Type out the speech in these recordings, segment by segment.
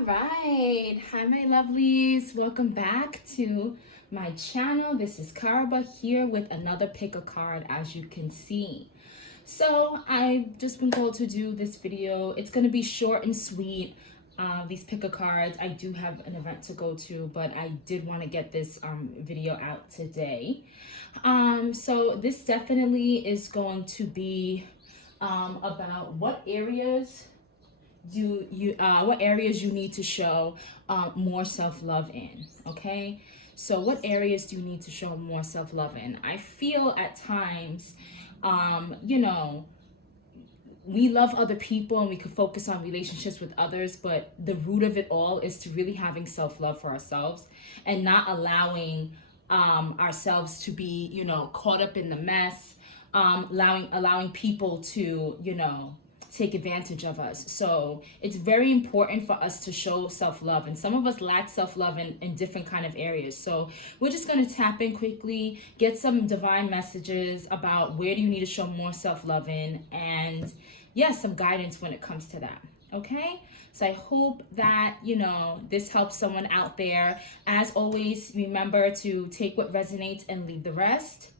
All right, hi my lovelies, welcome back to my channel. This is Karaba here with another pick a card, as you can see. So I've just been told to do this video. It's going to be short and sweet. These pick a cards, I do have an event to go to, but I did want to get this video out today. So this definitely is going to be about what areas you need to show more self-love in. Okay, so what areas do you need to show more self-love in? I feel at times we love other people and we could focus on relationships with others, but the root of it all is to really having self-love for ourselves and not allowing ourselves to be caught up in the mess, allowing people to take advantage of us. So it's very important for us to show self-love, and some of us lack self-love in different kind of areas. So we're just going to tap in quickly, get some divine messages about where do you need to show more self-love in, and yes, some guidance when it comes to that. Okay, so I hope that this helps someone out there. As always, remember to take what resonates and leave the rest.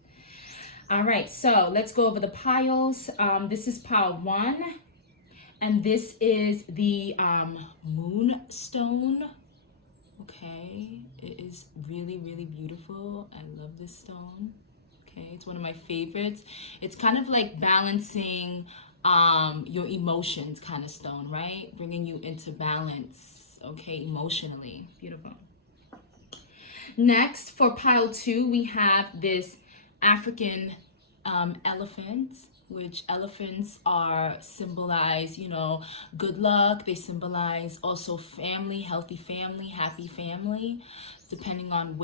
All right, so let's go over the piles. This is pile 1, and this is the moonstone. Okay, it is really, really beautiful. I love this stone. Okay, it's one of my favorites. It's kind of like balancing your emotions kind of stone, right? Bringing you into balance, okay, emotionally. Beautiful. Next, for pile 2, we have this African elephant, which elephants are symbolize, good luck. They symbolize also family, healthy family, happy family, depending on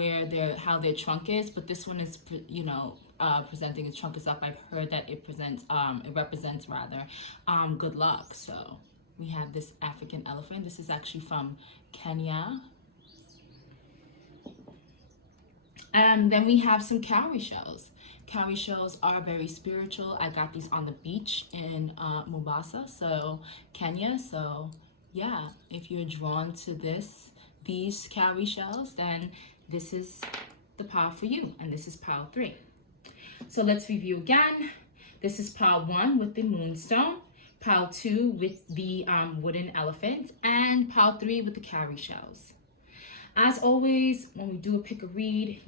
how their trunk is. But this one is, presenting its trunk is up. I've heard that it represents good luck. So we have this African elephant. This is actually from Kenya. And then we have some cowrie shells. Cowrie shells are very spiritual. I got these on the beach in Mombasa, so Kenya. So yeah, if you're drawn to these cowrie shells, then this is the pile for you, and this is pile 3. So let's review again. This is pile 1 with the moonstone, pile 2 with the wooden elephant, and pile 3 with the cowrie shells. As always, when we do a pick a read,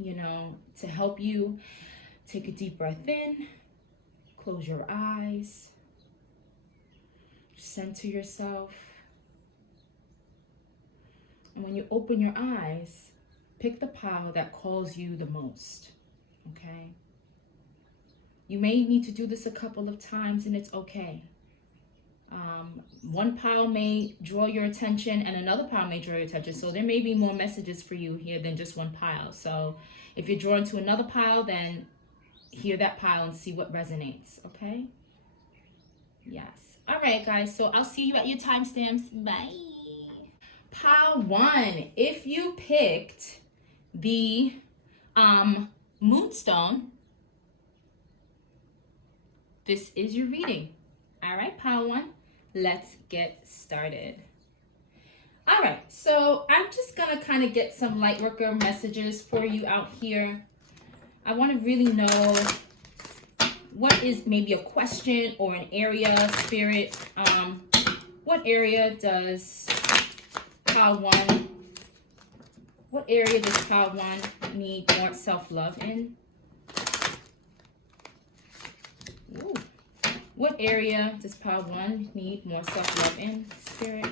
to help you, take a deep breath in, close your eyes, center yourself. And when you open your eyes, pick the pile that calls you the most, okay? You may need to do this a couple of times, and it's okay. One pile may draw your attention and another pile may draw your attention. So there may be more messages for you here than just one pile. So if you're drawn to another pile, then hear that pile and see what resonates, okay? Yes. All right, guys. So I'll see you at your timestamps. Bye. Pile 1. If you picked the moonstone, this is your reading. All right, pile 1. Let's get started. All right, so I'm just gonna kind of get some light worker messages for you out here. I want to really know what is maybe a question or an area, spirit. What area does pile 1? What area does pile 1 need more self-love in? Ooh. What area does pile 1 need more self-love in, spirit?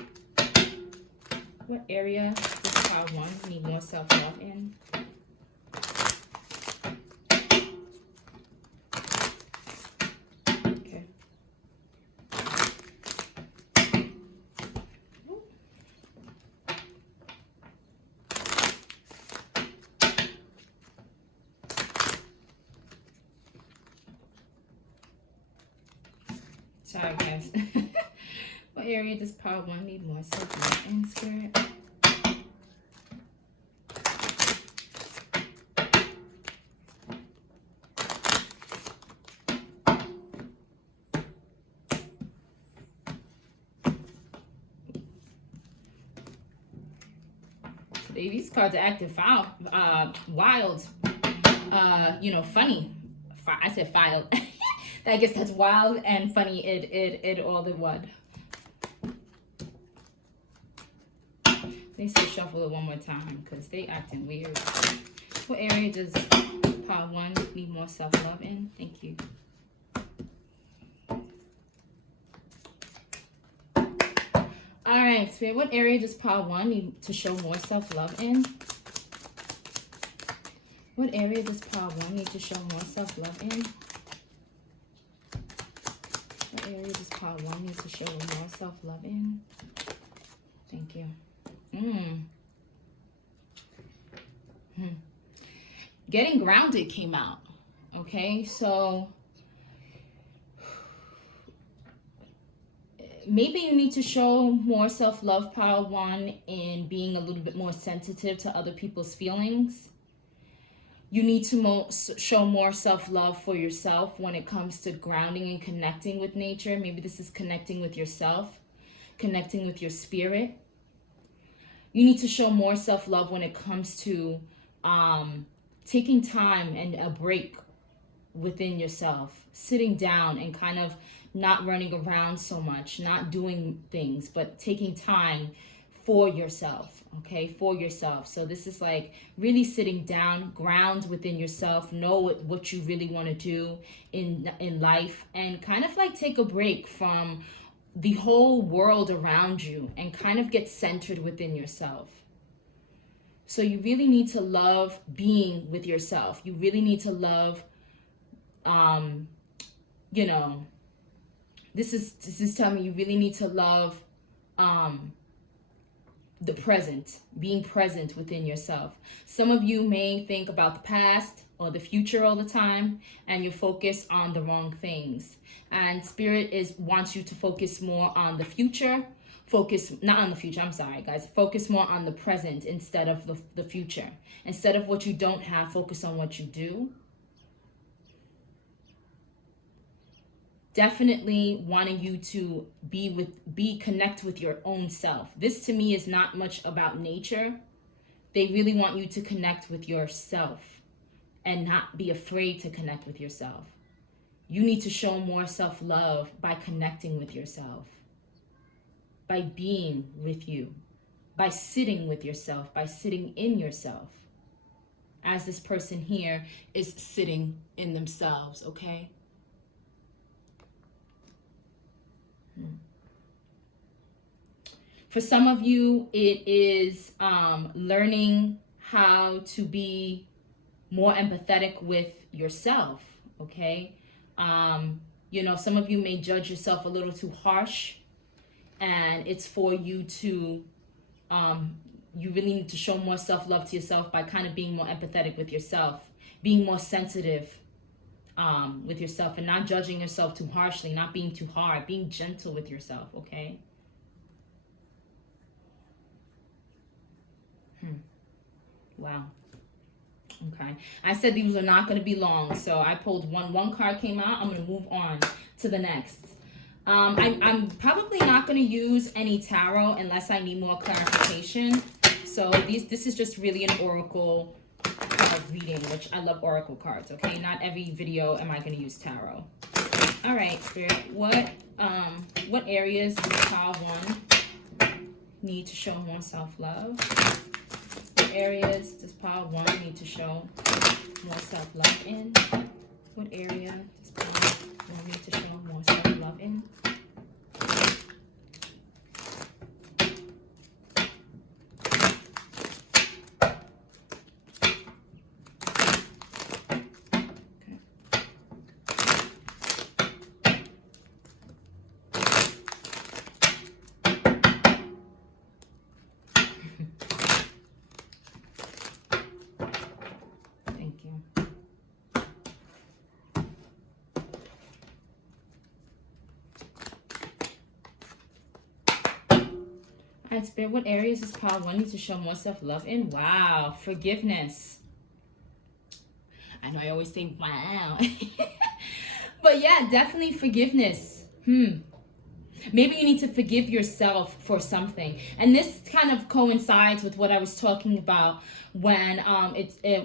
What area does pile 1 need more self-love in? Okay. Ooh. Sorry, guys. What area does pile 1 need more self-love in, spirit? These cards are acting foul, wild, funny. I said filed. I guess that's wild and funny. It all in one. They say shuffle it one more time because they acting weird. What area does pile 1 need more self-love in? Thank you. All right, Spirit, what area does pile 1 need to show more self-love in? What area does pile 1 need to show more self-love in? What area does pile 1 need to show more self-love in? Thank you. Getting grounded came out. Okay, so maybe you need to show more self-love, pile 1, in being a little bit more sensitive to other people's feelings. You need to show more self-love for yourself when it comes to grounding and connecting with nature. Maybe this is connecting with yourself, connecting with your spirit. You need to show more self-love when it comes to taking time and a break within yourself, sitting down and kind of not running around so much, not doing things, but taking time for yourself, okay, for yourself. So this is like really sitting down, ground within yourself, know what you really want to do in life, and kind of like take a break from the whole world around you and kind of get centered within yourself. So you really need to love being with yourself. You really need to love, this is telling me you really need to love the present, being present within yourself. Some of you may think about the past or the future all the time, and you focus on the wrong things. And Spirit wants you to focus more on the future. Focus more on the present instead of the future. Instead of what you don't have, focus on what you do. Definitely wanting you to connect with your own self. This to me is not much about nature. They really want you to connect with yourself and not be afraid to connect with yourself. You need to show more self-love by connecting with yourself, by being with you, by sitting with yourself, by sitting in yourself, as this person here is sitting in themselves, okay? For some of you, it is learning how to be more empathetic with yourself, okay? Some of you may judge yourself a little too harsh, and it's for you to, you really need to show more self-love to yourself by kind of being more empathetic with yourself, being more sensitive with yourself, and not judging yourself too harshly, not being too hard, being gentle with yourself, okay? Wow. Okay. I said these are not going to be long, so I pulled one card came out. I'm going to move on to the next. I'm probably not going to use any tarot unless I need more clarification. So this is just really an oracle card reading, which I love oracle cards, okay? Not every video am I going to use tarot. All right, Spirit, what areas does pile 1 need to show more self-love? What areas does pile 1 need to show more self-love in? What area does pile 1 need to show more self-love in? All right, Spirit, what areas does pile 1 need to show more self-love in? Wow, forgiveness. I know I always say wow. But yeah, definitely forgiveness. Maybe you need to forgive yourself for something. And this kind of coincides with what I was talking about when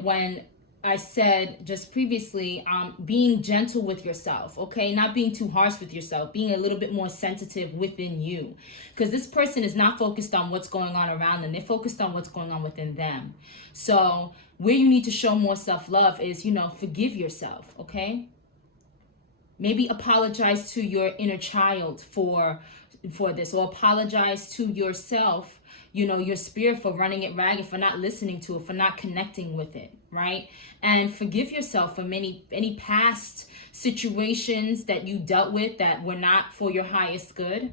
when I said just previously, being gentle with yourself, okay? Not being too harsh with yourself, being a little bit more sensitive within you. Because this person is not focused on what's going on around them. They're focused on what's going on within them. So where you need to show more self-love is, forgive yourself, okay? Maybe apologize to your inner child for this, or apologize to yourself, your spirit, for running it ragged, for not listening to it, for not connecting with it, right? And forgive yourself for any past situations that you dealt with that were not for your highest good.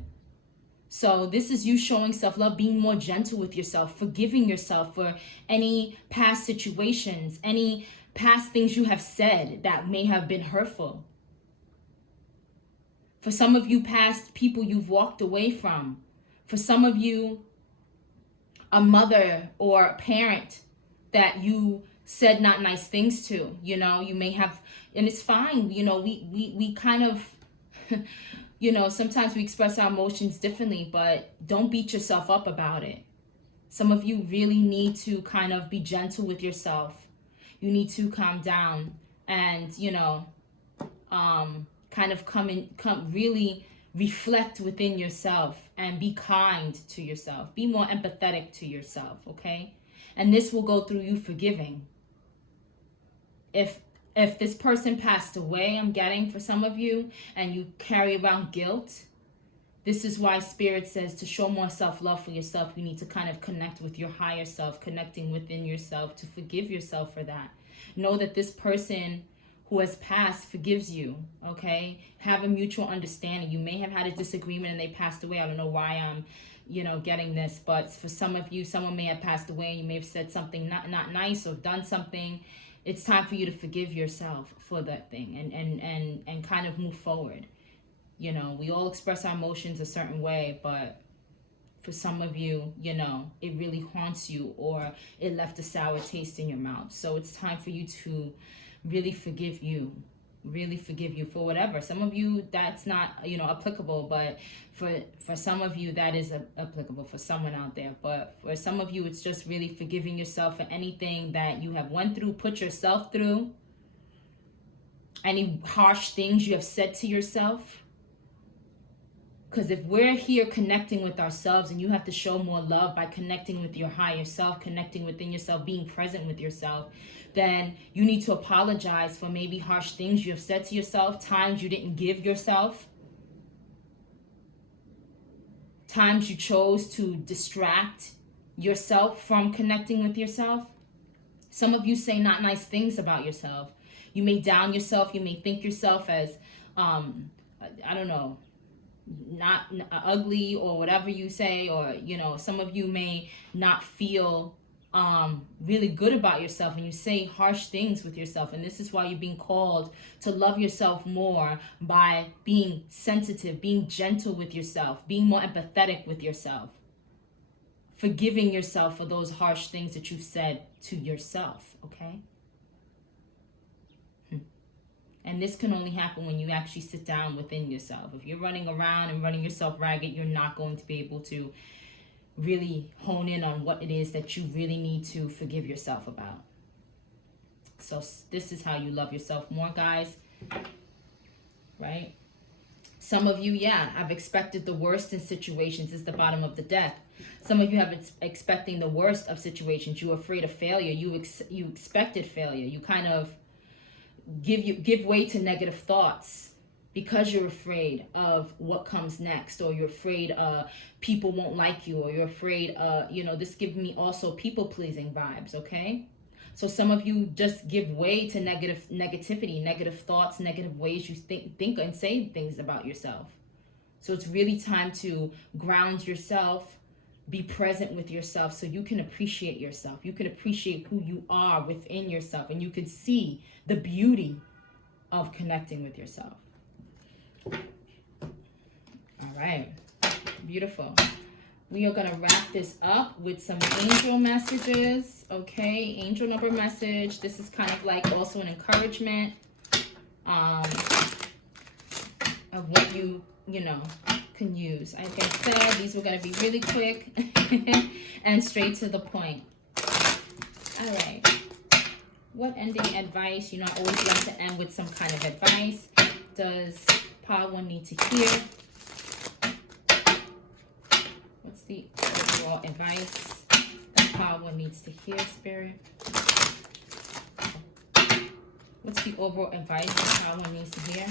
So this is you showing self-love, being more gentle with yourself, forgiving yourself for any past situations, any past things you have said that may have been hurtful. For some of you, past people you've walked away from. For some of you, a mother or a parent that you said not nice things to. You may have, and it's fine. We kind of, sometimes we express our emotions differently, but don't beat yourself up about it. Some of you really need to kind of be gentle with yourself. You need to calm down and, kind of come really reflect within yourself and be kind to yourself. Be more empathetic to yourself, okay? And this will go through you forgiving. If this person passed away, I'm getting for some of you, and you carry around guilt, this is why Spirit says to show more self-love for yourself, you need to kind of connect with your higher self, connecting within yourself, to forgive yourself for that. Know that this person who has passed forgives you, okay? Have a mutual understanding. You may have had a disagreement and they passed away. I don't know why I'm, getting this, but for some of you, someone may have passed away and you may have said something not nice or done something. It's time for you to forgive yourself for that thing and kind of move forward. We all express our emotions a certain way, but for some of you, it really haunts you, or it left a sour taste in your mouth. So it's time for you to really forgive you for whatever. Some of you, that's not, applicable, but for some of you, that is applicable for someone out there. But for some of you, it's just really forgiving yourself for anything that you have went through, put yourself through, any harsh things you have said to yourself. Because if we're here connecting with ourselves, and you have to show more love by connecting with your higher self, connecting within yourself, being present with yourself, then you need to apologize for maybe harsh things you have said to yourself, times you didn't give yourself, times you chose to distract yourself from connecting with yourself. Some of you say not nice things about yourself. You may down yourself. You may think yourself as, I don't know, not ugly, or whatever you say, or some of you may not feel really good about yourself, and you say harsh things with yourself. And this is why you're being called to love yourself more by being sensitive, being gentle with yourself, being more empathetic with yourself, forgiving yourself for those harsh things that you've said to yourself, okay? And this can only happen when you actually sit down within yourself. If you're running around and running yourself ragged, you're not going to be able to really hone in on what it is that you really need to forgive yourself about. So this is how you love yourself more, guys. Right? Some of you, I've expected the worst in situations. It's the bottom of the deck. Some of you have expecting the worst of situations. You're afraid of failure. You expected failure. You kind of give way to negative thoughts because you're afraid of what comes next, or you're afraid people won't like you, or you're afraid this gives me also people-pleasing vibes, okay? So some of you just give way to negativity, negative thoughts, negative ways you think and say things about yourself. So it's really time to ground yourself, be present with yourself, so you can appreciate yourself. You can appreciate who you are within yourself, and you can see the beauty of connecting with yourself. All right, beautiful. We are going to wrap this up with some angel messages, okay? Angel number message. This is kind of like also an encouragement of what you can use. Like I said, these were going to be really quick and straight to the point. All right. What ending advice? You know, I always like to end with some kind of advice. Does Pile 1 need to hear? What's the overall advice that Pile 1 needs to hear, Spirit? What's the overall advice that Pile 1 needs to hear?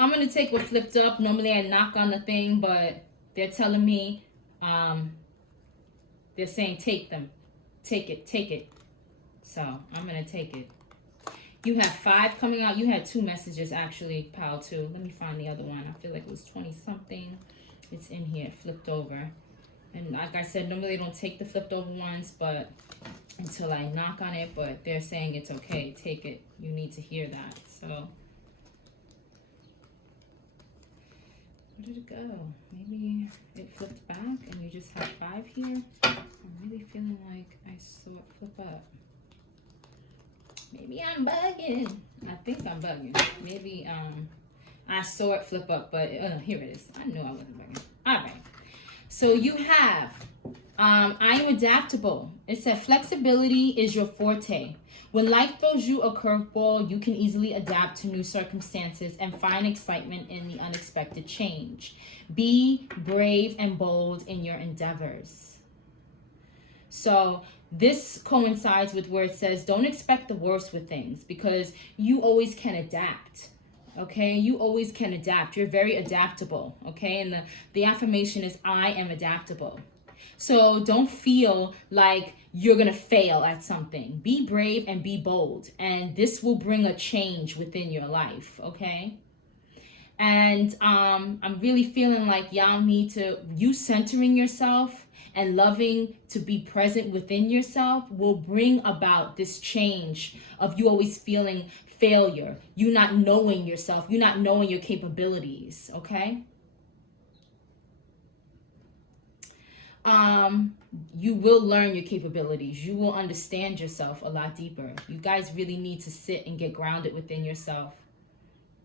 I'm going to take what flipped up. Normally I knock on the thing, but they're telling me, they're saying take them. Take it. So I'm going to take it. You have 5 coming out. You had 2 messages actually, Pile 2. Let me find the other one. I feel like it was 20 something. It's in here, flipped over. And like I said, normally they don't take the flipped over ones, but until I knock on it, but they're saying it's okay. Take it. You need to hear that. So where did it go? Maybe it flipped back and you just have 5 here. I'm really feeling like I saw it flip up. Maybe I'm bugging. I think I'm bugging. Maybe I saw it flip up, but here it is. I knew I wasn't bugging. All right. So you have I am adaptable. It said flexibility is your forte. When life throws you a curveball, you can easily adapt to new circumstances and find excitement in the unexpected change. Be brave and bold in your endeavors. So this coincides with where it says don't expect the worst with things because you always can adapt. Okay, you always can adapt. You're very adaptable. Okay, and the affirmation is I am adaptable. So don't feel like you're going to fail at something. Be brave and be bold. And this will bring a change within your life, okay? And I'm really feeling like y'all need to, you centering yourself and loving to be present within yourself will bring about this change of you always feeling failure, you not knowing yourself, you not knowing your capabilities, okay? You will learn your capabilities. You will understand yourself a lot deeper. You guys really need to sit and get grounded within yourself.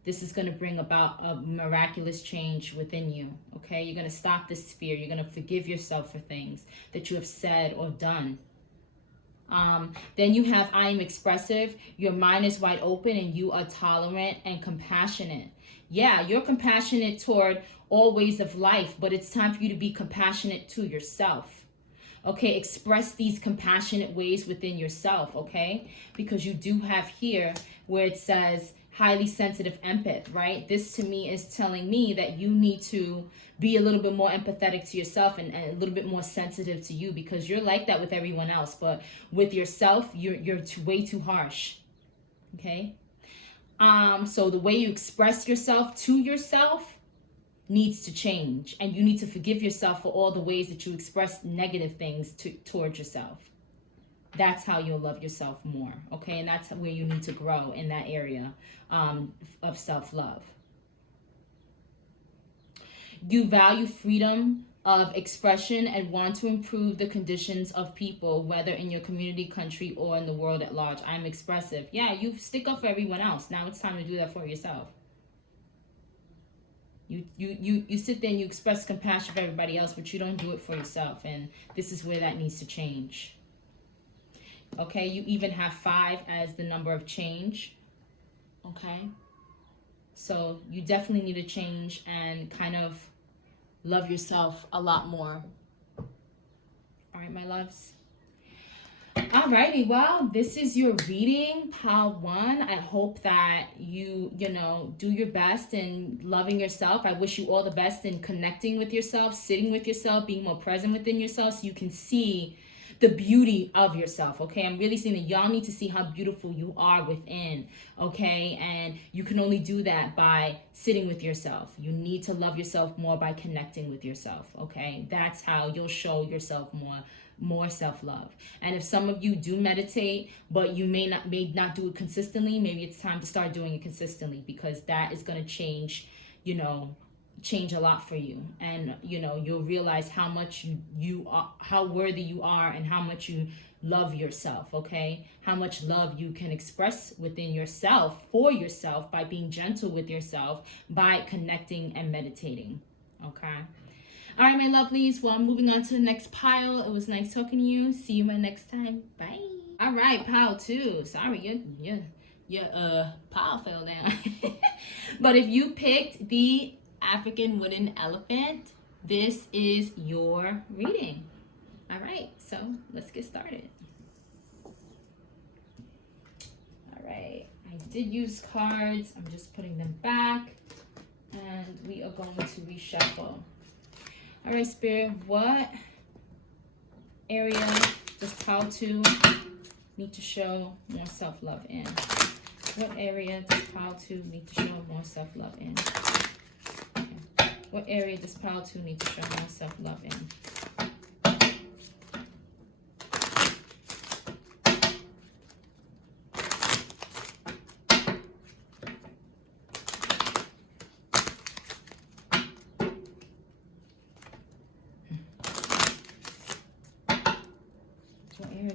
This is going to bring about a miraculous change within you, okay? You're going to stop this fear. You're going to forgive yourself for things that you have said or done. Then you have I am expressive. Your mind is wide open and you are tolerant and compassionate. Yeah, you're compassionate toward all ways of life, but it's time for you to be compassionate to yourself. Okay, express these compassionate ways within yourself, okay? Because you do have here where it says highly sensitive empath, right? This to me is telling me that you need to be a little bit more empathetic to yourself and a little bit more sensitive to you because you're like that with everyone else, but with yourself, you're way too harsh, okay? So the way you express yourself to yourself needs to change, and you need to forgive yourself for all the ways that you express negative things towards yourself. That's how you'll love yourself more, okay? And that's where you need to grow in that area of self-love. You value freedom of expression and want to improve the conditions of people, whether in your community, country, or in the world at large. I'm expressive. Yeah, you stick up for everyone else. Now it's time to do that for yourself. You sit there and you express compassion for everybody else, but you don't do it for yourself. And this is where that needs to change. Okay, you even have 5 as the number of change. Okay, so you definitely need to change and kind of love yourself a lot more. All right, my loves. Alrighty, well, this is your reading, pile 1. I hope that you do your best in loving yourself. I wish you all the best in connecting with yourself, sitting with yourself, being more present within yourself so you can see the beauty of yourself. Okay, I'm really saying that y'all need to see how beautiful you are within. Okay, and you can only do that by sitting with yourself. You need to love yourself more by connecting with yourself. Okay, that's how you'll show yourself more self-love. And if some of you do meditate, but you may not do it consistently, maybe it's time to start doing it consistently, because that is going to change a lot for you. And you'll realize how much you are, how worthy you are, and how much you love yourself. Okay, how much love you can express within yourself for yourself by being gentle with yourself, by connecting and meditating. Okay. All right, my lovelies. Well, I'm moving on to the next pile. It was nice talking to you. See you next time. Bye. All right, pile 2. Sorry, your pile fell down. But if you picked the African wooden elephant, this is your reading. All right, so let's get started. All right, I did use cards. I'm just putting them back, and we are going to reshuffle. All right, Spirit, what area does pile 2 need to show more self-love in? What area does pile 2 need to show more self-love in? Okay. What area does pile 2 need to show more self-love in?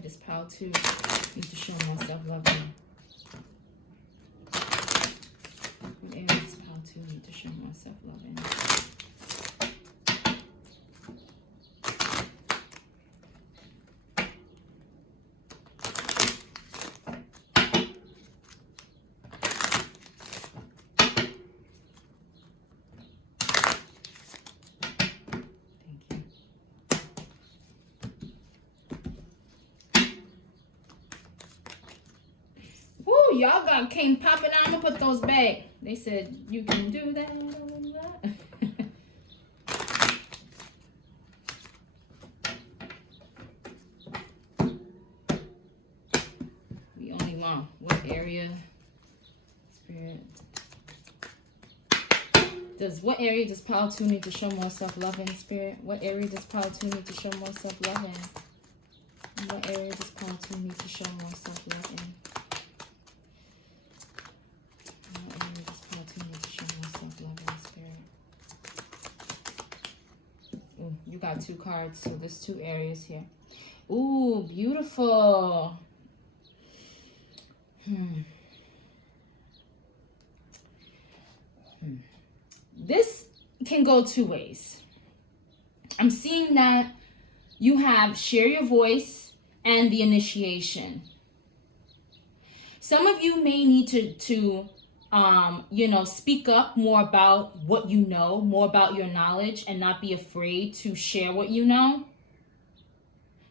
Does pile 2 need to show more self-love in? What area does pile 2 need to show more self-love in? Y'all came popping out. I'm gonna put those back. They said you can do that. We only want what area, Spirit? What area does pile 2 need to show more self-love in, Spirit? What area does pile 2 need to show more self-love in? What area does pile 2 need to show more self-love in? You got 2 cards, so there's 2 areas here. Ooh, beautiful. This can go 2 ways. I'm seeing that you have share your voice and the initiation. Some of you may need to speak up more about what you know, more about your knowledge, and not be afraid to share what you know.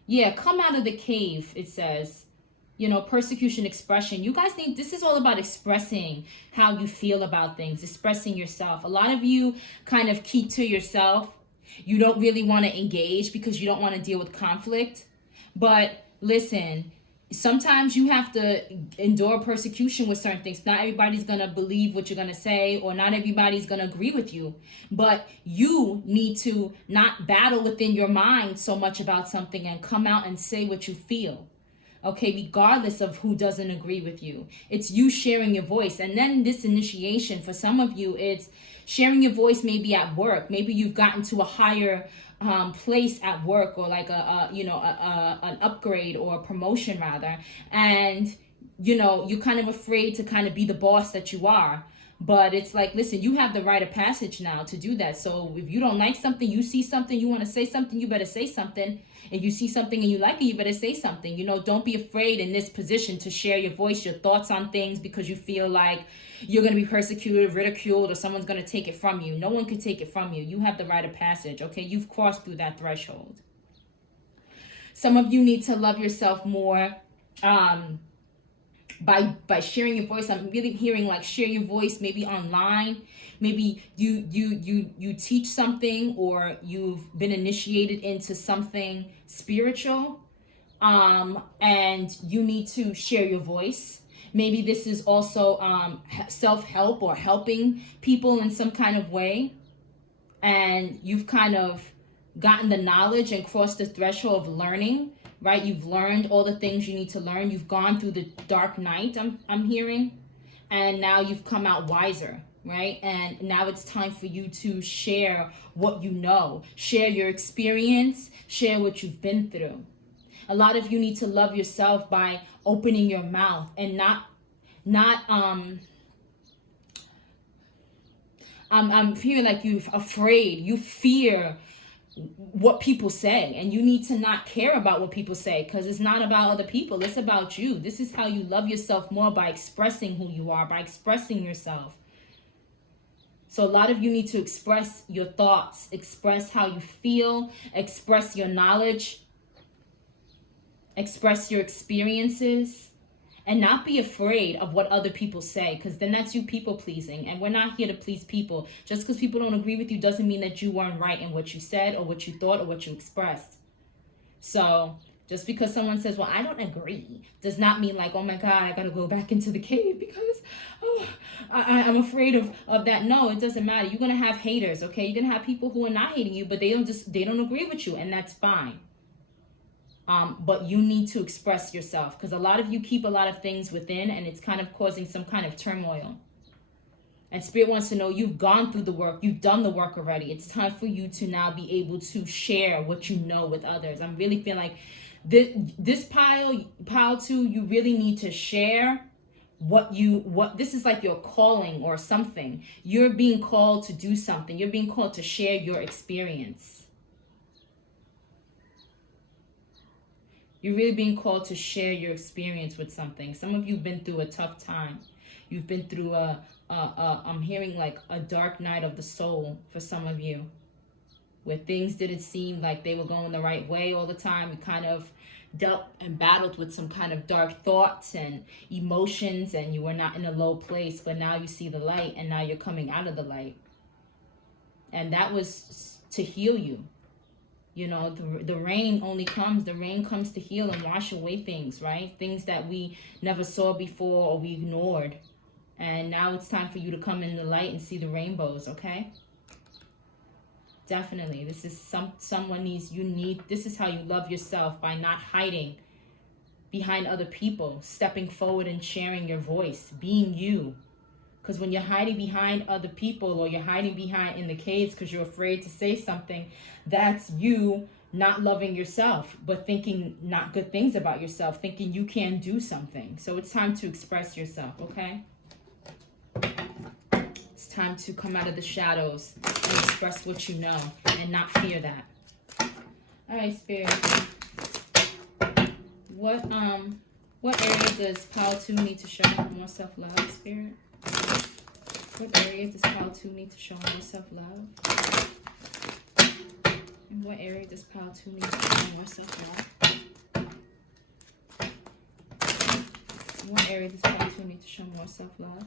Yeah, come out of the cave, it says. Persecution, expression. You guys this is all about expressing how you feel about things, expressing yourself. A lot of you kind of keep to yourself. You don't really want to engage because you don't want to deal with conflict. But listen, sometimes you have to endure persecution with certain things. Not everybody's going to believe what you're going to say, or not everybody's going to agree with you. But you need to not battle within your mind so much about something and come out and say what you feel. Okay, regardless of who doesn't agree with you. It's you sharing your voice. And then this initiation, for some of you, it's sharing your voice maybe at work. Maybe you've gotten to a higher place at work, or like an upgrade or a promotion rather, and you're kind of afraid to kind of be the boss that you are. But it's like, listen, you have the rite of passage now to do that. So if you don't like something, you see something, you want to say something, you better say something. And you see something and you like it, you better say something. Don't be afraid in this position to share your voice, your thoughts on things, because you feel like you're going to be persecuted, ridiculed, or someone's going to take it from you. No one can take it from you. You have the rite of passage, okay? You've crossed through that threshold. Some of you need to love yourself more by sharing your voice. I'm really hearing like share your voice maybe online. Maybe you teach something, or you've been initiated into something spiritual. and you need to share your voice. Maybe this is also self-help or helping people in some kind of way, and you've kind of gotten the knowledge and crossed the threshold of learning, right? You've learned all the things you need to learn. You've gone through the dark night, I'm hearing, and now you've come out wiser, right? And now it's time for you to share what you know, share your experience, share what you've been through. A lot of you need to love yourself by opening your mouth and I'm feeling like you're afraid, you fear what people say, and you need to not care about what people say, because it's not about other people, it's about you. This is how you love yourself more, by expressing who you are, by expressing yourself. So a lot of you need to express your thoughts, express how you feel, express your knowledge, express your experiences, and not be afraid of what other people say, because then that's you people pleasing, and we're not here to please people. Just because people don't agree with you doesn't mean that you weren't right in what you said or what you thought or what you expressed. So just because someone says, well, I don't agree, does not mean like, oh my God, I gotta go back into the cave because I'm afraid of that. No, it doesn't matter. You're gonna have haters, okay? You're gonna have people who are not hating you, but they don't agree with you, and that's fine. But you need to express yourself, because a lot of you keep a lot of things within, and it's kind of causing some kind of turmoil. And Spirit wants to know you've gone through the work. You've done the work already. It's time for you to now be able to share what you know with others. I'm really feeling like this pile 2, you really need to share what this is like your calling or something. You're being called to do something. You're being called to share your experience. You're really being called to share your experience with something. Some of you have been through a tough time. You've been through I'm hearing like a dark night of the soul for some of you, where things didn't seem like they were going the right way all the time. You kind of dealt and battled with some kind of dark thoughts and emotions, and you were not in a low place, but now you see the light, and now you're coming out of the light. And that was to heal you. You know, the rain comes to heal and wash away things, right? Things that we never saw before or we ignored. And now it's time for you to come in the light and see the rainbows, okay? Definitely. This is this is how you love yourself, by not hiding behind other people, stepping forward and sharing your voice, being you. Because when you're hiding behind other people, or you're hiding behind in the caves because you're afraid to say something, that's you not loving yourself, but thinking not good things about yourself, thinking you can do something. So it's time to express yourself, okay? It's time to come out of the shadows and express what you know and not fear that. All right, Spirit. What area does pile 2 need to show more self-love, Spirit? What area does pile 2 need to show more self-love? In what area does pile 2 need to show more self-love? In what area does pile 2 need to show more self-love?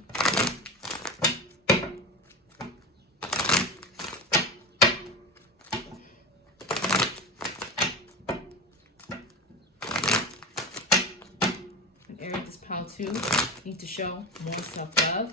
What area does pile 2 need to show more self-love?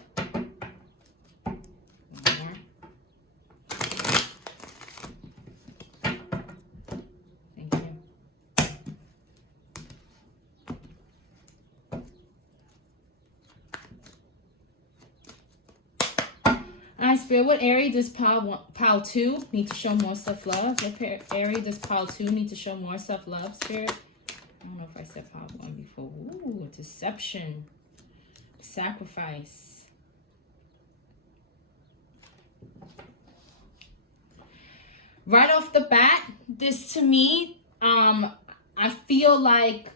Spirit, what area does pile 2 need to show more self-love? What area does pile 2 need to show more self-love, Spirit? I don't know if I said pile 1 before. Ooh, deception. Sacrifice. Right off the bat, this to me, I feel like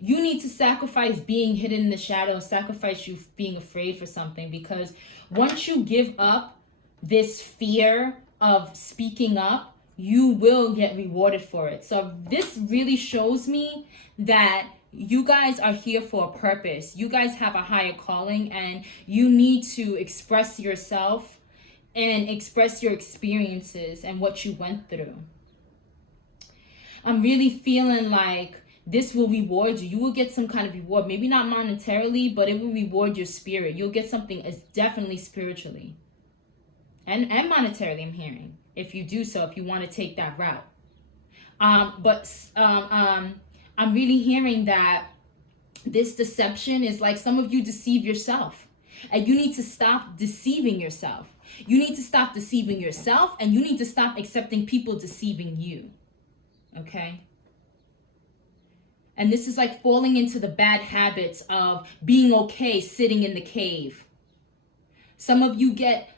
you need to sacrifice being hidden in the shadows, sacrifice you being afraid for something, because once you give up this fear of speaking up, you will get rewarded for it. So this really shows me that you guys are here for a purpose. You guys have a higher calling, and you need to express yourself and express your experiences and what you went through. I'm really feeling like this will reward you. You will get some kind of reward. Maybe not monetarily, but it will reward your spirit. You'll get something as definitely spiritually. And monetarily, I'm hearing. If you do so, if you want to take that route. I'm really hearing that this deception is like some of you deceive yourself. And you need to stop deceiving yourself. You need to stop deceiving yourself, and you need to stop accepting people deceiving you. Okay? And this is like falling into the bad habits of being okay sitting in the cave. Some of you get,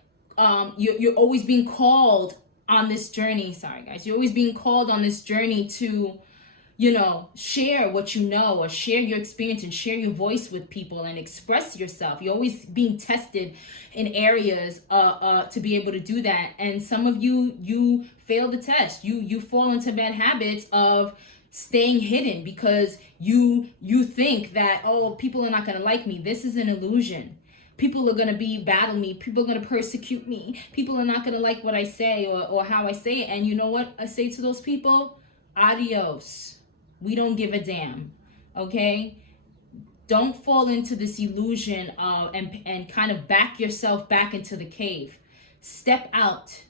you're always being called on this journey. Sorry, guys. You're always being called on this journey to, share what you know, or share your experience and share your voice with people and express yourself. You're always being tested in areas to be able to do that. And some of you fail the test. You fall into bad habits of staying hidden because you think that, oh, people are not going to like me. This is an illusion. People are going to battle me. People are going to persecute me. People are not going to like what I say or how I say it. And you know what I say to those people? Adios. We don't give a damn. Okay? Don't fall into this illusion of and kind of back yourself back into the cave. Step out.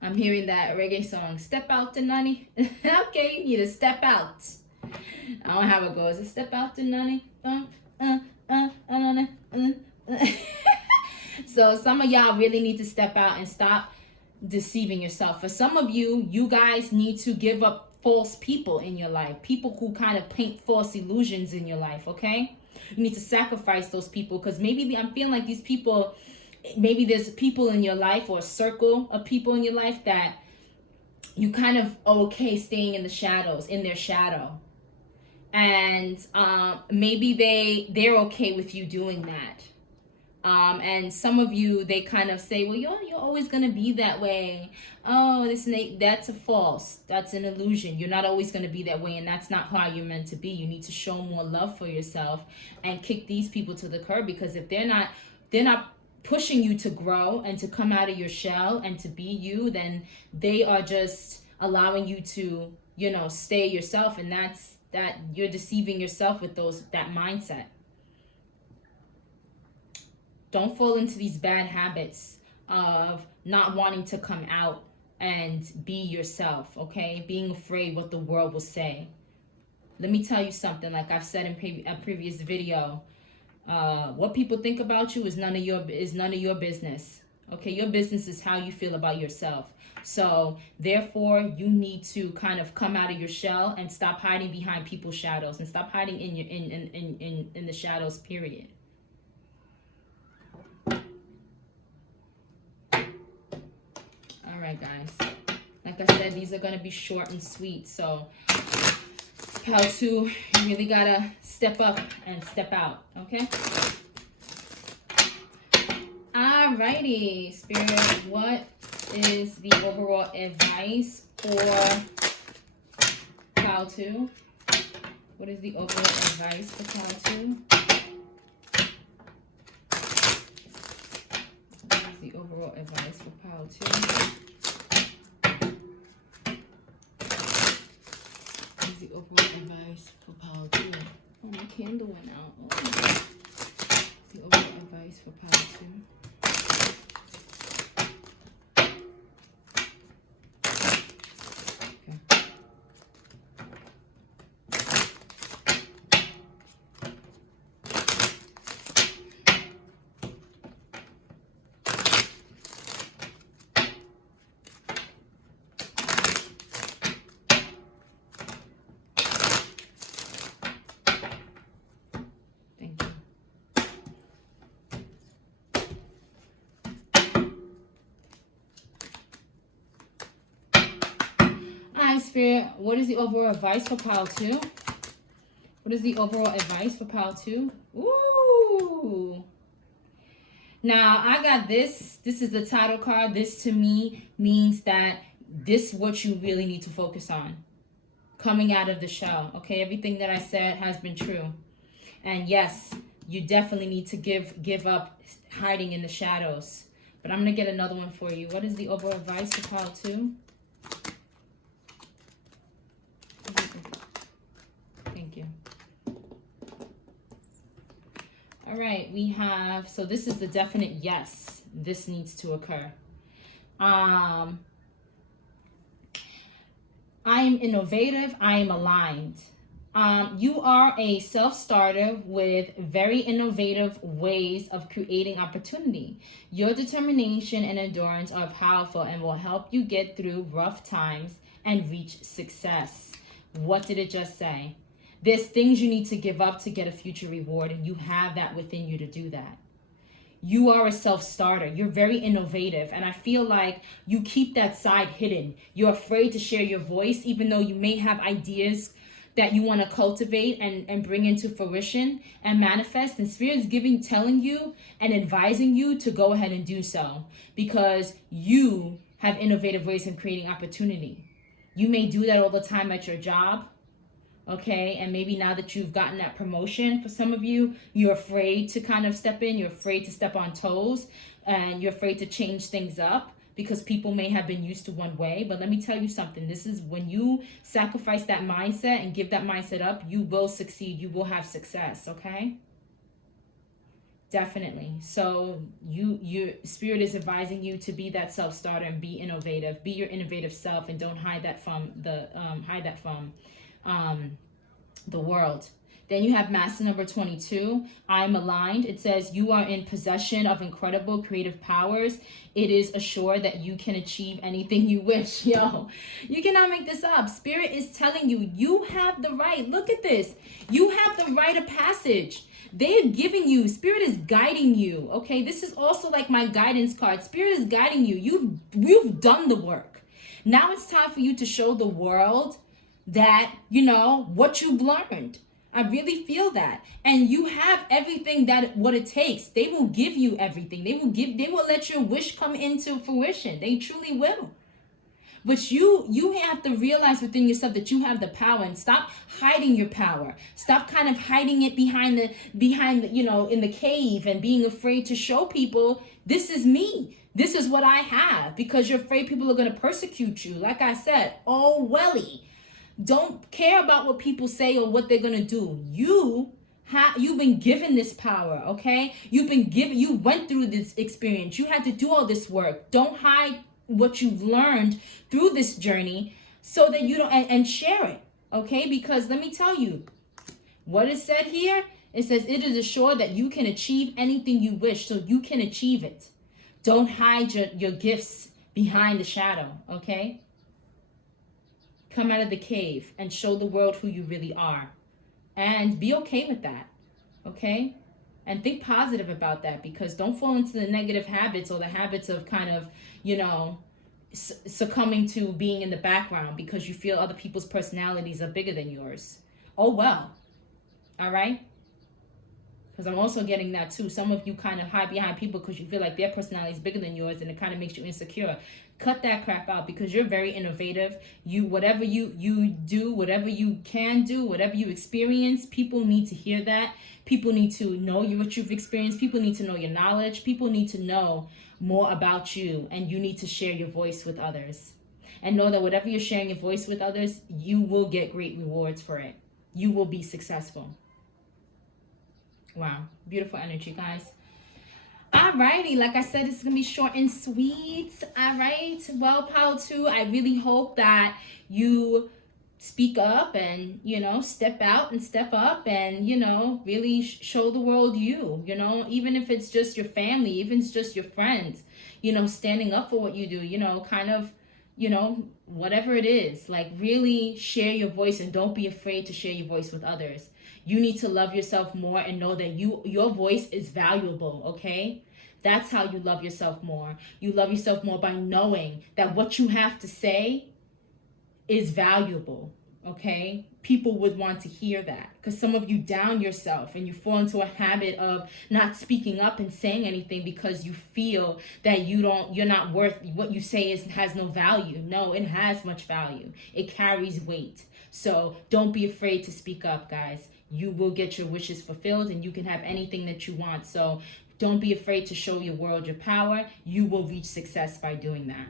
I'm hearing that reggae song. Step out to Nani. Okay, you need to step out. I don't know how it goes. Step out to Nani. So some of y'all really need to step out and stop deceiving yourself. For some of you, you guys need to give up false people in your life. People who kind of paint false illusions in your life, okay? You need to sacrifice those people because maybe I'm feeling like these people, maybe there's people in your life or a circle of people in your life that you kind of okay staying in the shadows, in their shadow. And maybe they're okay with you doing that. And some of you, they kind of say, well, you're always going to be that way. Oh, that's a false. That's an illusion. You're not always going to be that way. And that's not how you're meant to be. You need to show more love for yourself and kick these people to the curb, because if they're not pushing you to grow and to come out of your shell and to be you, then they are just allowing you to, stay yourself. And that you're deceiving yourself with that mindset. Don't fall into these bad habits of not wanting to come out and be yourself, okay? Being afraid what the world will say. Let me tell you something, like I've said in a previous video, what people think about you is none of your business. Okay, your business is how you feel about yourself. So therefore, you need to kind of come out of your shell and stop hiding behind people's shadows and stop hiding in the shadows, period. All right, guys. Like I said, these are going to be short and sweet. So, how to, you really got to step up and step out. Okay? Alrighty, Spirit. What is the overall advice for Pal 2? What is the overall advice for Pal 2? What is the overall advice for Pal 2? The overall advice for Pal 2. Oh, my candle went out. Oh. The overall advice for Pal 2. Spirit, what is the overall advice for Pile 2? What is the overall advice for Pile 2? Ooh. Now, I got this. This is the title card. This, to me, means that this is what you really need to focus on. Coming out of the shell. Okay, everything that I said has been true. And yes, you definitely need to give up hiding in the shadows. But I'm going to get another one for you. What is the overall advice for Pile 2? right, we have, so this is the definite yes, this needs to occur. I am innovative, I am aligned. You are a self-starter with very innovative ways of creating opportunity. Your determination and endurance are powerful and will help you get through rough times and reach success. What did it just say? There's things you need to give up to get a future reward, and you have that within you to do that. You are a self-starter. You're very innovative. And I feel like you keep that side hidden. You're afraid to share your voice, even though you may have ideas that you want to cultivate and bring into fruition and manifest. And Spirit's telling you and advising you to go ahead and do so, because you have innovative ways in creating opportunity. You may do that all the time at your job. Okay, and maybe now that you've gotten that promotion, for some of you, you're afraid to kind of step in, you're afraid to step on toes, and you're afraid to change things up because people may have been used to one way. But let me tell you something, this is when you sacrifice that mindset and give that mindset up, you will succeed, you will have success, okay? Definitely. So your Spirit is advising you to be that self-starter and be innovative, be your innovative self, and don't hide that from the world. Then you have Master number 22. I am aligned. It says you are in possession of incredible creative powers. It is assured that you can achieve anything you wish. Yo, you cannot make this up. Spirit is telling you, you have the right. Look at this. You have the rite of passage. They're giving you, Spirit is guiding you. Okay, this is also like my guidance card. Spirit is guiding you. You've done the work. Now it's time for you to show the world that, what you've learned. I really feel that. And you have everything what it takes. They will give you everything. They will let your wish come into fruition. They truly will. But you have to realize within yourself that you have the power, and stop hiding your power. Stop kind of hiding it behind in the cave and being afraid to show people, this is me. This is what I have, because you're afraid people are going to persecute you. Like I said, oh, welly. Don't care about what people say or what they're going to do. You've been given this power, okay? You went through this experience. You had to do all this work. Don't hide what you've learned through this journey so that you don't, and share it, okay? Because let me tell you, what is said here, it says it is assured that you can achieve anything you wish, so you can achieve it. Don't hide your gifts behind the shadow, okay? Come out of the cave and show the world who you really are. And be okay with that, okay? And think positive about that, because don't fall into the negative habits or the habits of kind of, succumbing to being in the background because you feel other people's personalities are bigger than yours. Oh, well. All right? Because I'm also getting that too. Some of you kind of hide behind people because you feel like their personality is bigger than yours, and it kind of makes you insecure. Cut that crap out, because you're very innovative. Whatever you do, whatever you can do, whatever you experience, people need to hear that. People need to know what you've experienced. People need to know your knowledge. People need to know more about you, and you need to share your voice with others. And know that whatever you're sharing your voice with others, you will get great rewards for it. You will be successful. Wow, beautiful energy, guys. Alrighty, like I said, it's gonna be short and sweet. All right, well, pile 2, I really hope that you speak up and step out and step up and really show the world even if it's just your family, even if it's just your friends, standing up for what you do, whatever it is, like really share your voice, and don't be afraid to share your voice with others. You need to love yourself more and know that your voice is valuable, okay? That's how you love yourself more. You love yourself more by knowing that what you have to say is valuable, okay? People would want to hear that, because some of you down yourself and you fall into a habit of not speaking up and saying anything because you feel that you're not worth, what you say has no value. No, it has much value. It carries weight. So don't be afraid to speak up, guys. You will get your wishes fulfilled, and you can have anything that you want. So don't be afraid to show your world your power. You will reach success by doing that.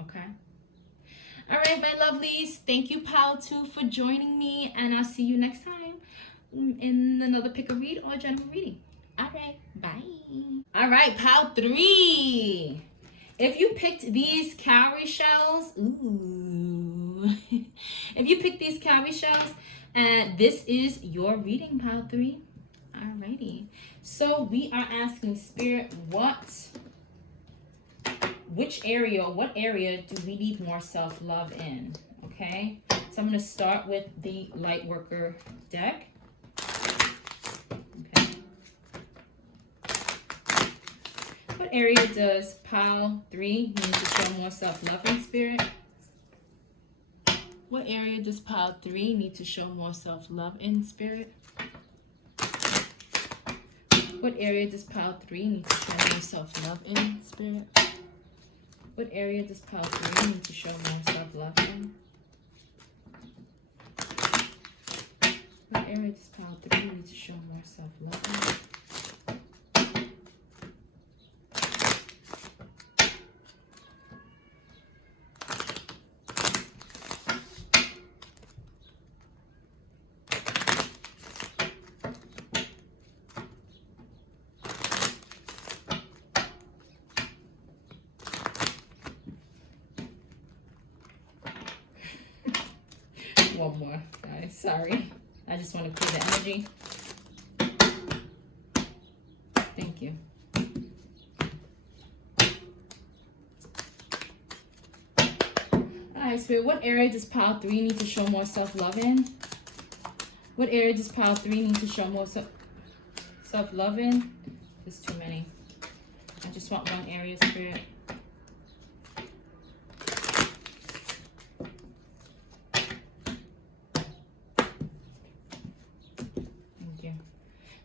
Okay? All right, my lovelies. Thank you, Pal 2, for joining me, and I'll see you next time. in another pick a read or general reading. All right, bye. All right, pile 3. If you picked these cowrie shells, if you picked these cowrie shells, and this is your reading, pile 3. Alrighty. So we are asking Spirit, what area do we need more self-love in? Okay. So I'm going to start with the light worker deck. Okay. What area does pile 3 need to show more self-love in, Spirit? What area does pile 3 need to show more self-love in, Spirit? What area does pile 3 need to show more self-love in, Spirit? What area does pile 3 need to show more self-love in? What area does pile 3 need to show more self-love in? One more, guys. Sorry. I just want to clear the energy. Thank you. Alright, Spirit, what area does pile 3 need to show more self-love in? What area does pile 3 need to show more self-love in? There's too many. I just want one area, Spirit.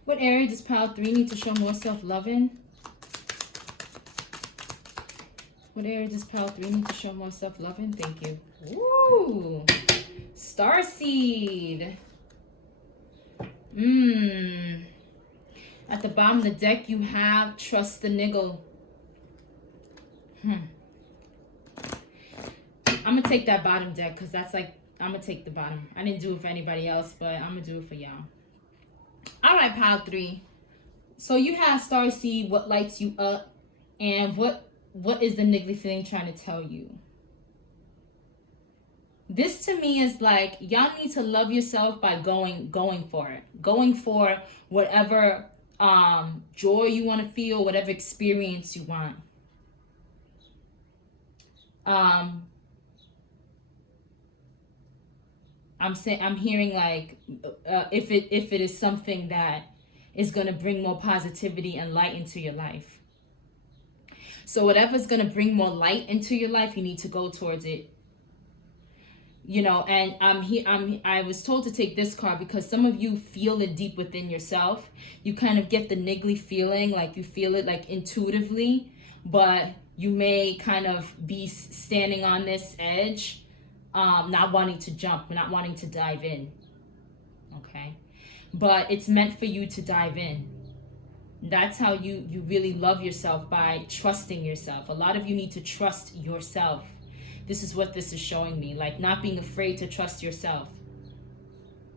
What area does pile 3 need to show more self-love in? What area does pile 3 need to show more self-love in? Thank you. Ooh. Starseed. At the bottom of the deck, you have Trust the Niggle. I'm going to take that bottom deck because that's like, I'm going to take the bottom. I didn't do it for anybody else, but I'm going to do it for y'all. All right, pile 3. So you have Starseed, what lights you up, and what is the niggly feeling trying to tell you? This to me is like, y'all need to love yourself by going for it. Going for whatever joy you want to feel, whatever experience you want. I'm hearing like if it is something that is going to bring more positivity and light into your life. So whatever's going to bring more light into your life, you need to go towards it. You know, and I was told to take this card because some of you feel it deep within yourself. You kind of get the niggly feeling, like you feel it like intuitively, but you may kind of be standing on this edge, not wanting to jump, not wanting to dive in. Okay. But it's meant for you to dive in. That's how you really love yourself, by trusting yourself. A lot of you need to trust yourself. This is what this is showing me, like not being afraid to trust yourself.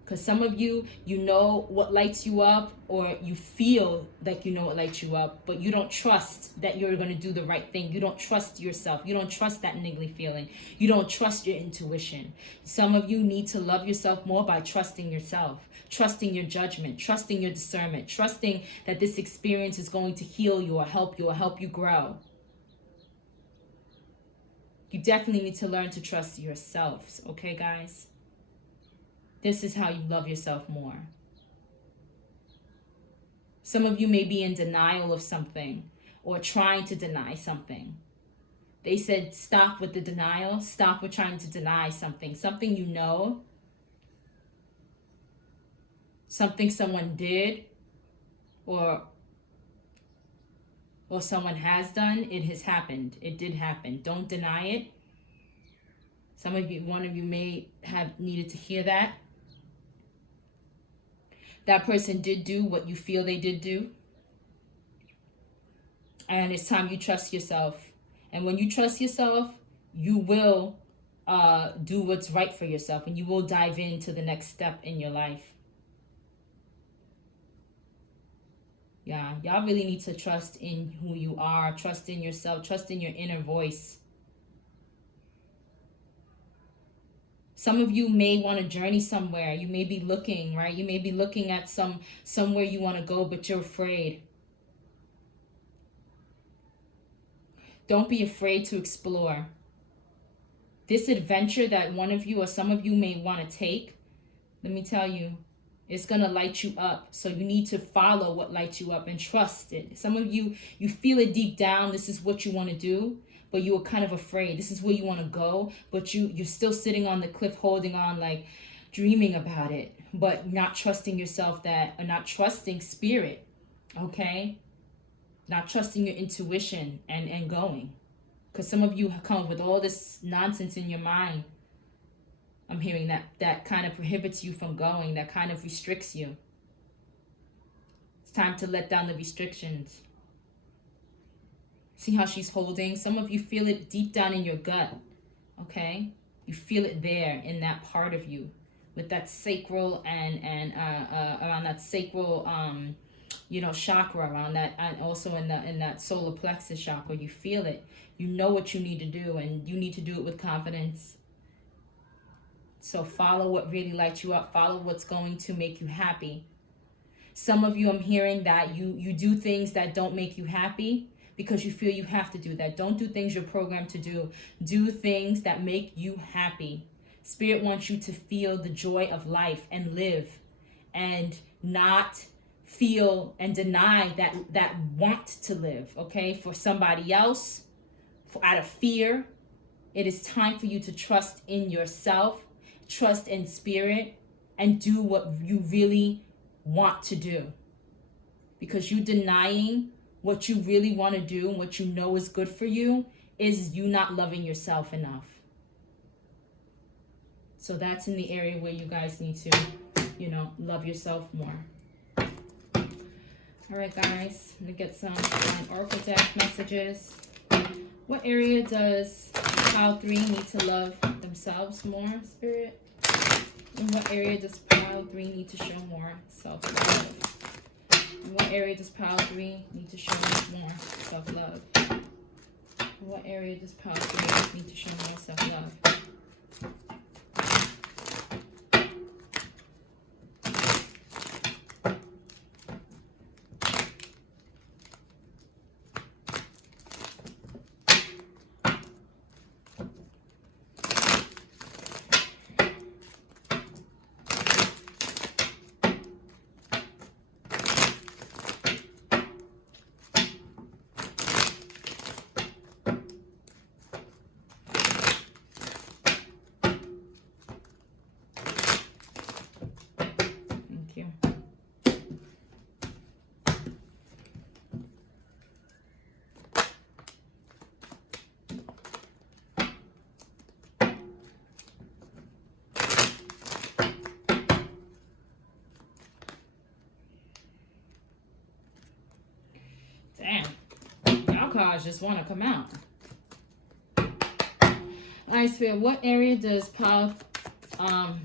Because some of you, you know what lights you up, or you feel like you know what lights you up, but you don't trust that you're going to do the right thing. You don't trust yourself. You don't trust that niggly feeling. You don't trust your intuition. Some of you need to love yourself more by trusting yourself, trusting your judgment, trusting your discernment, trusting that this experience is going to heal you or help you grow. You definitely need to learn to trust yourselves, okay, guys? This is how you love yourself more. Some of you may be in denial of something or trying to deny something. They said stop with the denial, stop with trying to deny something. Something you know, something someone did or someone has done, it has happened. It did happen. Don't deny it. Some of you, one of you may have needed to hear that. That person did do what you feel they did do. And it's time you trust yourself. And when you trust yourself, you will do what's right for yourself. And you will dive into the next step in your life. Yeah, y'all really need to trust in who you are, trust in yourself, trust in your inner voice. Some of you may want to journey somewhere. You may be looking, right? You may be looking at somewhere you want to go, but you're afraid. Don't be afraid to explore. This adventure that one of you or some of you may want to take, let me tell you, it's going to light you up. So you need to follow what lights you up and trust it. Some of you, you feel it deep down. This is what you want to do, but you are kind of afraid. This is where you want to go, but you're still sitting on the cliff holding on, like dreaming about it, but not trusting yourself, or not trusting spirit, okay? Not trusting your intuition and going. Because some of you come with all this nonsense in your mind. I'm hearing that kind of prohibits you from going, that kind of restricts you. It's time to let down the restrictions. See how she's holding? Some of you feel it deep down in your gut, okay? You feel it there in that part of you, with that sacral and around that sacral chakra, around that, and also in that solar plexus chakra. You feel it. You know what you need to do, and you need to do it with confidence. So follow what really lights you up. Follow what's going to make you happy. Some of you, I'm hearing that you do things that don't make you happy because you feel you have to do that. Don't do things you're programmed to do. Do things that make you happy. Spirit wants you to feel the joy of life and live, and not feel and deny that want to live, okay? For somebody else, out of fear. It is time for you to trust in yourself, trust in spirit, and do what you really want to do. Because you denying what you really want to do and what you know is good for you is you not loving yourself enough. So that's in the area where you guys need to, love yourself more. All right, guys, I'm going to get some Oracle deck messages. What area does Pile 3 need to love themselves more, Spirit? In what area does Pile 3 need to show more self-love? In what area does Pile 3 need to show more self-love? In what area does Pile 3 need to show more self-love? Damn, y'all cards just want to come out. Alright, Spirit, what area does Pile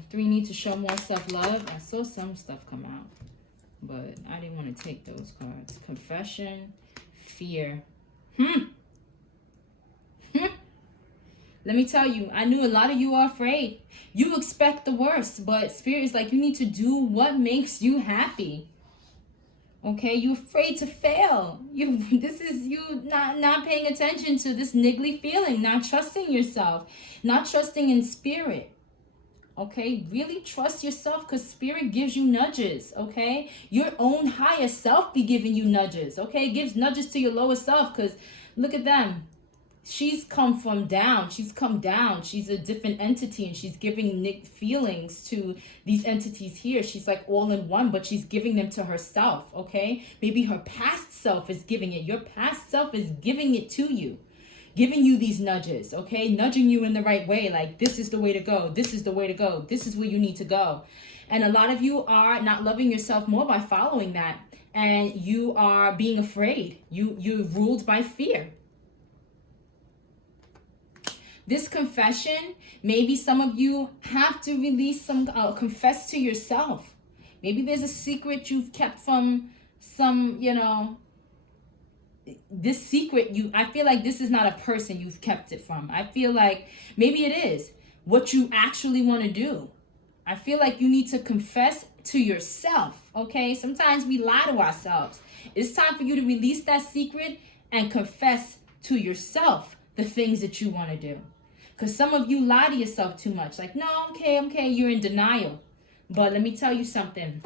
3 need to show more self-love? I saw some stuff come out, but I didn't want to take those cards. Confession, fear. Let me tell you, I knew a lot of you are afraid. You expect the worst, but Spirit is like, you need to do what makes you happy. Okay, you're afraid to fail. This is you not paying attention to this niggly feeling, not trusting yourself, not trusting in spirit. Okay, really trust yourself, because spirit gives you nudges. Okay, your own higher self be giving you nudges. Okay, it gives nudges to your lower self, because look at them. She's come down. She's come down. She's a different entity, and she's giving feelings to these entities here. She's like all in one, but she's giving them to herself, okay? Maybe her past self is giving it. Your past self is giving it to you, giving you these nudges, okay? Nudging you in the right way, like this is the way to go. This is the way to go. This is where you need to go. And a lot of you are not loving yourself more by following that, and you are being afraid. You're ruled by fear. This confession, maybe some of you have to release confess to yourself. Maybe there's a secret you've kept from some, this secret, I feel like this is not a person you've kept it from. I feel like maybe it is what you actually want to do. I feel like you need to confess to yourself, okay? Sometimes we lie to ourselves. It's time for you to release that secret and confess to yourself the things that you want to do. Because some of you lie to yourself too much. Like, no, okay, you're in denial. But let me tell you something.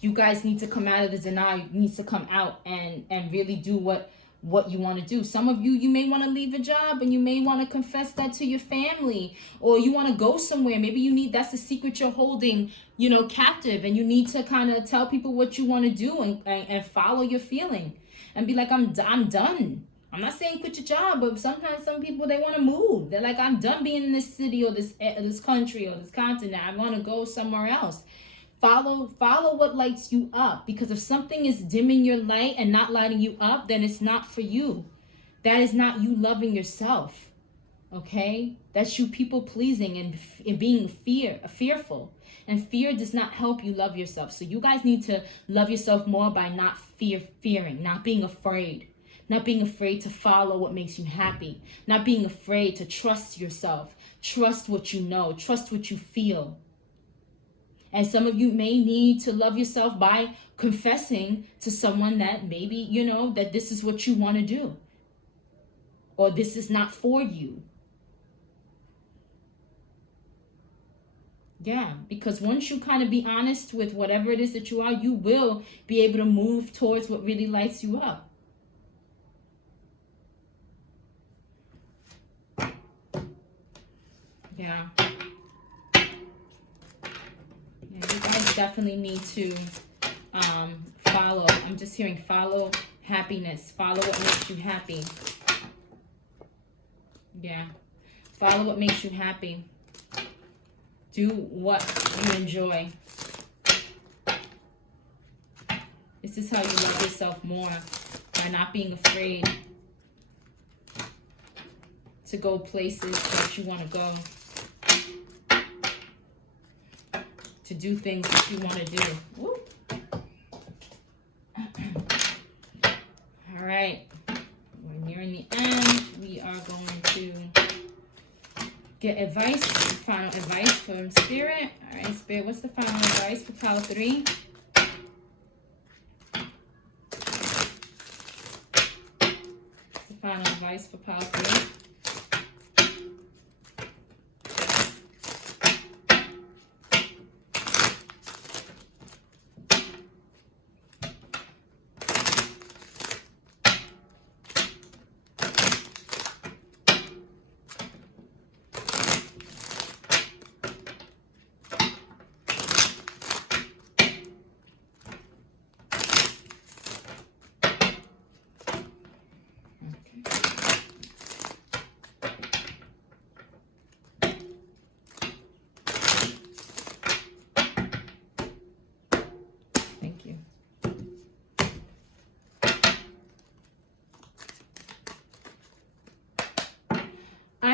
You guys need to come out of the denial. You need to come out and really do what you want to do. Some of you may want to leave a job, and you may want to confess that to your family, or you want to go somewhere. Maybe that's the secret you're holding, captive, and you need to kind of tell people what you want to do and follow your feeling and be like, I'm done. I'm not saying quit your job, but sometimes some people, they want to move. They're like, I'm done being in this city or this country or this continent. I want to go somewhere else. Follow what lights you up, because if something is dimming your light and not lighting you up, then it's not for you. That is not you loving yourself. Okay? That's you people pleasing and being fearful. And fear does not help you love yourself. So you guys need to love yourself more by not fearing, not being afraid. Not being afraid to follow what makes you happy. Not being afraid to trust yourself. Trust what you know. Trust what you feel. And some of you may need to love yourself by confessing to someone that maybe, that this is what you want to do. Or this is not for you. Yeah, because once you kind of be honest with whatever it is that you are, you will be able to move towards what really lights you up. Yeah. You guys definitely need to follow. I'm just hearing follow happiness. Follow what makes you happy. Yeah. Follow what makes you happy. Do what you enjoy. This is how you love yourself more, by not being afraid to go places that you want to go. To do things that you want to do. Woo. All right. We're nearing the end. We are going to get advice, final advice from Spirit. All right, Spirit, what's the final advice for pile 3? What's the final advice for pile 3?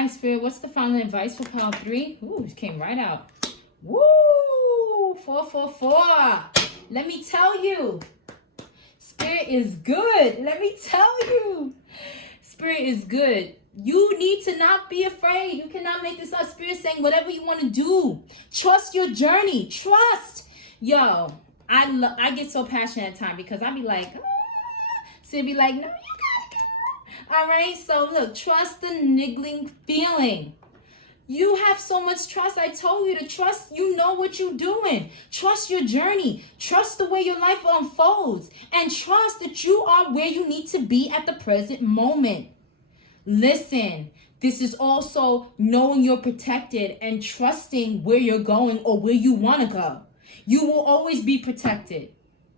Spirit, what's the final advice for pile 3? Ooh, it came right out. Woo! 444. Let me tell you, Spirit is good. Let me tell you, Spirit is good. You need to not be afraid. You cannot make this up. Spirit saying whatever you want to do. Trust your journey. Trust. Yo, I get so passionate at times because I be like, so be like, no. All right, so look, trust the niggling feeling. You have so much trust. I told you to trust. You know what you're doing. Trust your journey. Trust the way your life unfolds. And trust that you are where you need to be at the present moment. Listen, this is also knowing you're protected and trusting where you're going or where you want to go. You will always be protected.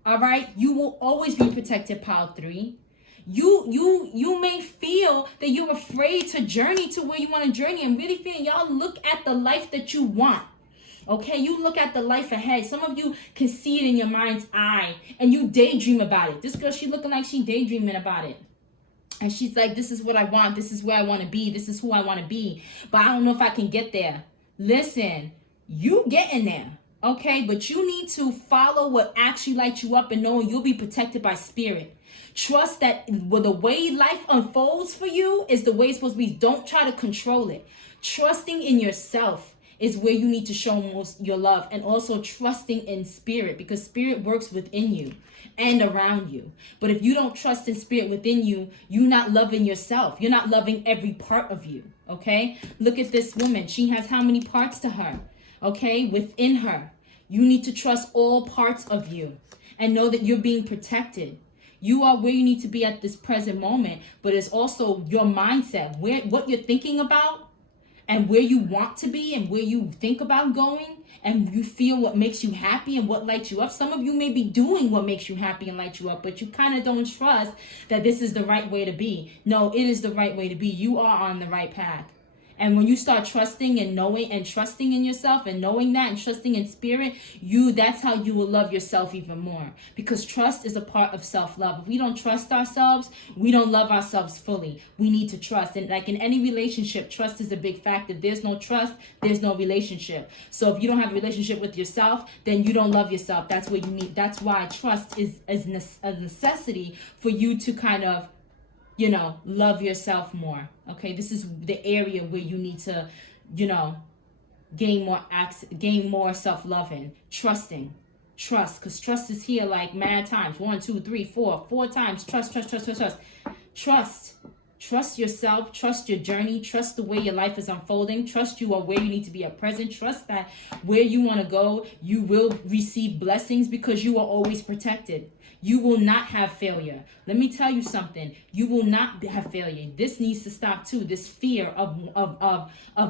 All right? You will always be protected, pile 3. You may feel that you're afraid to journey to where you want to journey, and really feeling, y'all look at the life that you want. Okay, you look at the life ahead. Some of you can see it in your mind's eye and you daydream about it. This girl, she looking like she daydreaming about it. And she's like, this is what I want. This is where I want to be. This is who I want to be. But I don't know if I can get there. Listen, you getting there. Okay, but you need to follow what actually lights you up and knowing you'll be protected by spirit. Trust that the way life unfolds for you is the way it's supposed to be. Don't try to control it. Trusting in yourself is where you need to show most your love, and also trusting in spirit, because spirit works within you and around you. But if you don't trust in spirit within you, you're not loving yourself. You're not loving every part of you. Okay, look at this woman. She has how many parts to her? Okay, within her. You need to trust all parts of you and know that you're being protected. You are where you need to be at this present moment, but it's also your mindset, what you're thinking about and where you want to be and where you think about going, and you feel what makes you happy and what lights you up. Some of you may be doing what makes you happy and lights you up, but you kind of don't trust that this is the right way to be. No, it is the right way to be. You are on the right path. And when you start trusting and knowing and trusting in yourself and knowing that and trusting in spirit, that's how you will love yourself even more. Because trust is a part of self-love. If we don't trust ourselves, we don't love ourselves fully. We need to trust. And like in any relationship, trust is a big factor. If there's no trust, there's no relationship. So if you don't have a relationship with yourself, then you don't love yourself. That's what you need. That's why trust is a necessity for you to kind of, love yourself more. Okay, this is the area where you need to, gain more self-love in. Trust, because trust is here like mad times. 1, 2, 3, 4 times. Trust yourself, trust your journey, trust the way your life is unfolding, trust you are where you need to be at present, trust that where you want to go, you will receive blessings because you are always protected. You will not have failure. Let me tell you something. You will not have failure. This needs to stop too. This fear of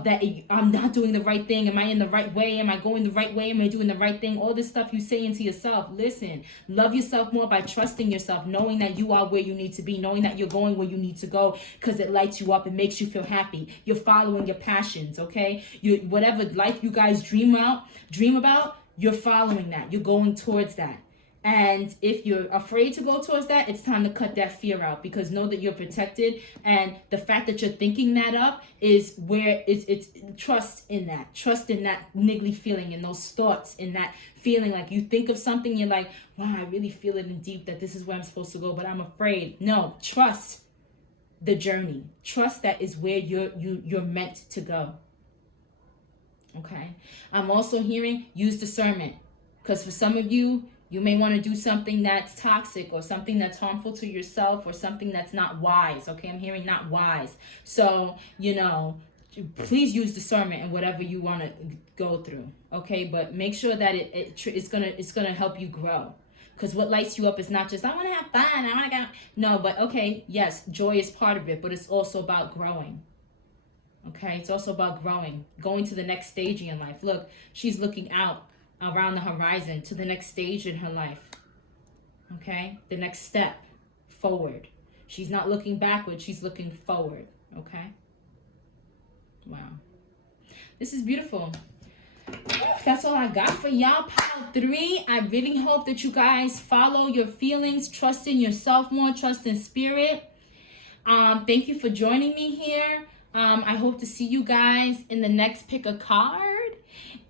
that I'm not doing the right thing. Am I in the right way? Am I going the right way? Am I doing the right thing? All this stuff you say into yourself. Listen, love yourself more by trusting yourself, knowing that you are where you need to be, knowing that you're going where you need to go because it lights you up. It makes you feel happy. You're following your passions, okay? Whatever life you guys dream about, you're following that. You're going towards that. And if you're afraid to go towards that, it's time to cut that fear out, because know that you're protected. And the fact that you're thinking that up is where it's trust in that niggly feeling, in those thoughts, in that feeling. Like you think of something, you're like, wow, I really feel it in deep that this is where I'm supposed to go, but I'm afraid. No, trust the journey. Trust that is where you're meant to go. Okay. I'm also hearing use discernment, because for some of you, you may want to do something that's toxic or something that's harmful to yourself or something that's not wise. Okay, I'm hearing not wise. So, please use discernment in whatever you want to go through. Okay, but make sure that it's gonna help you grow. Because what lights you up is not just, I want to have fun, I want to go. No, but okay, yes, joy is part of it, but it's also about growing. Okay, it's also about growing, going to the next stage in your life. Look, she's looking out around the horizon to the next stage in her life. Okay, the next step forward. She's not looking backward, she's looking forward. Okay, wow, this is beautiful. That's all I got for y'all, pile 3. I really hope that you guys follow your feelings, trust in yourself more, trust in spirit. Thank you for joining me here. I hope to see you guys in the next pick a card.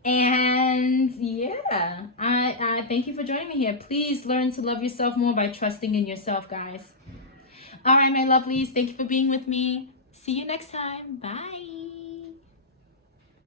And yeah, I thank you for joining me here. Please learn to love yourself more by trusting in yourself, guys. All right, my lovelies, thank you for being with me. See you next time. Bye.